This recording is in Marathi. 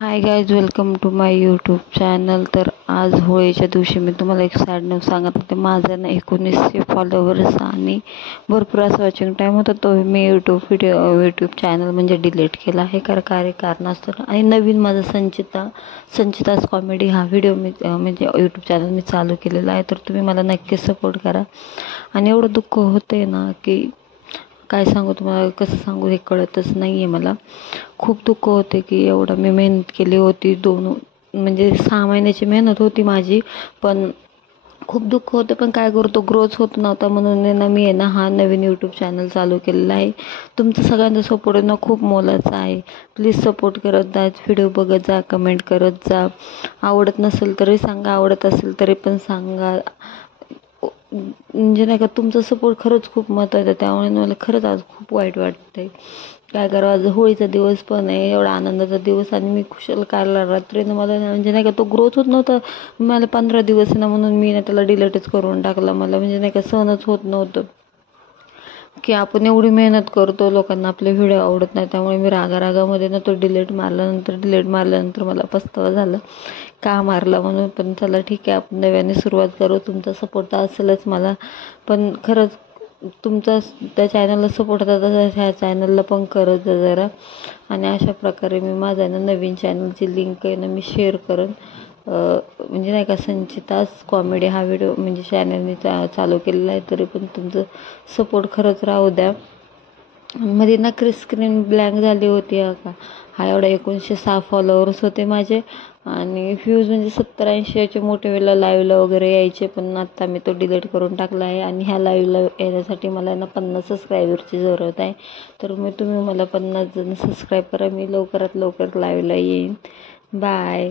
High guys, welcome to my YouTube channel. तर आज होळीच्या दिवशी मी तुम्हाला एक सॅड न्यूज सांगत होते. माझा ना 1900 फॉलोवर्स आणि भरपूर असा वॉचिंग टाईम होता. तो मी यूट्यूब चॅनल म्हणजे डिलीट केला आहे काही कारणास्तव. आणि नवीन माझा संचितास कॉमेडी हा व्हिडिओ मी म्हणजे यूट्यूब चॅनल मी चालू केलेला आहे. तर तुम्ही मला नक्कीच सपोर्ट करा. आणि एवढं दुःख होतं आहे ना की काय सांगू तुम्हाला, कसं सांगू हे कळतच नाही आहे मला. खूप दुःख होते की एवढं मी मेहनत केली होती. म्हणजे 6 महिन्याची मेहनत होती माझी. पण खूप दुःख होतं, पण काय करतो, ग्रोथ होत नव्हता. म्हणून मी हा नवीन यूट्यूब चॅनल चालू केलेला आहे. तुमचं सगळ्यांचा सपोर्ट आहे ना खूप मोलाचा आहे. प्लीज सपोर्ट करत जा, व्हिडिओ बघत जा, कमेंट करत जा. आवडत नसेल तरी सांगा, आवडत असेल तरी पण सांगा. म्हणजे नाही का, तुमचा सपोर्ट खरंच खूप महत्त्वाचा आहे. त्यामुळे मला खरंच आज खूप वाईट वाटतंय. काय करावं, आज होळीचा दिवस पण आहे, एवढा आनंदाचा दिवस, आणि मी खुशाल काल रात्रीनं मला म्हणजे नाही का तो ग्रोथ होत नव्हता. मला 15 दिवस ना, म्हणून मी ना त्याला डिलीटच करून टाकला. मला म्हणजे नाही का सहनच होत नव्हतं की आपण एवढी मेहनत करतो, लोकांना आपले व्हिडिओ आवडत नाही. त्यामुळे मी रागारागामध्ये ना तो डिलीट मारल्यानंतर मला पस्तावा झाला का मारला म्हणून. पण चला ठीक आहे, आपण नव्याने सुरुवात करू. तुमचा सपोर्ट तर असेलच मला, पण खरंच तुमचा त्या चॅनलला सपोर्ट होता तसं ह्या चॅनलला पण करत जा जरा. आणि अशा प्रकारे मी माझा ना नवीन चॅनलची लिंक आहे ना मी शेअर करेन. म्हणजे नाही का, संचितास कॉमेडी हा व्हिडिओ म्हणजे चॅनल मी चालू केलेला आहे. तरी पण तुमचं सपोर्ट खरंच राहू द्या. मध्ये ना स्क्रीन ब्लँक झाली होती हा एवढा 1906 फॉलोअर्स होते माझे. आणि व्ह्यूज म्हणजे 70-80 मोठे वेळेला लाईव्हला वगैरे यायचे. पण आता मी तो डिलीट करून टाकला आहे. आणि ह्या लाईव्हला येण्यासाठी मला ना 50 सबस्क्रायबरची जरूरत आहे. तर तुम्ही मला 50 जण सबस्क्राईब करा. मी लवकरात लवकर लाईव्हला येईन. बाय.